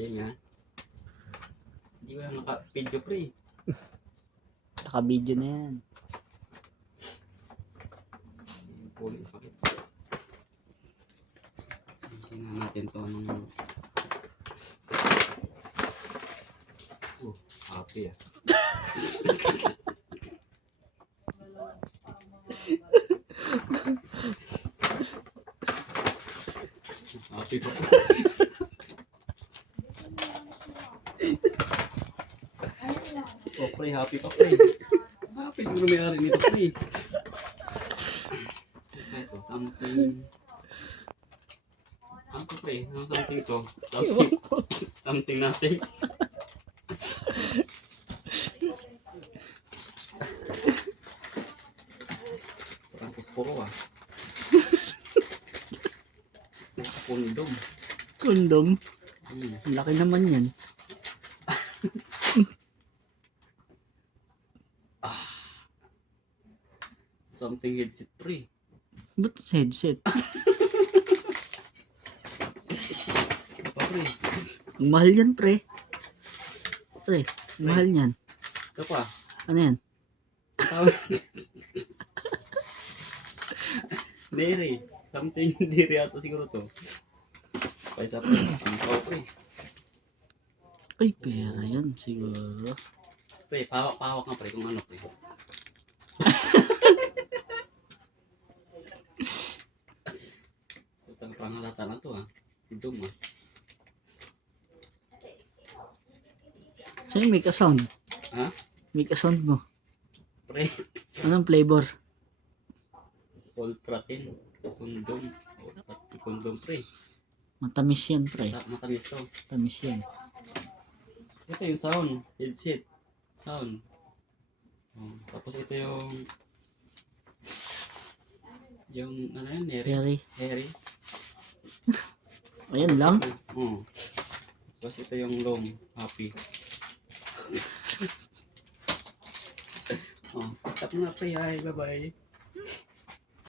Tinga. Hindi ba naka-video pre? Naka-video na yan. Puli sakit. Tingnan natin to nung... happy ah. Happy pa po. Oh, pre, happy pa pre. Happy siguro may-ari nito pre. Ito, something. Ano to pre? Ano something to? Something nothing. Parang puspuro ah. Kondom. Kondom. Laki naman yan. Something headset pre. Ba't headset? Ito pa pre. Ang mahal yan, pre. Pre, ang mahal yan. Ito pa. Ano yan? Tawag. Dairy. Something dairy ata siguro to. Paisa pre. Ang tao pre. Ay, pera yan siguro. Pre, pahawak nga pre kung ano pre. Utang pangalata na to ah. Idom ah. Saan yung make a sound? Ha? Make a sound mo. Pre. Anong flavor? Ultra 10. Kondom. Kondom pre. Matamis yan, pre. Matamis to. Matamis yan. Ito yung sound. Headset. Sound. Tapos ito yung ano yan? Harry. Harry. Ayan lang. Tapos ito yung long. Happy. Stop na pre. Bye bye.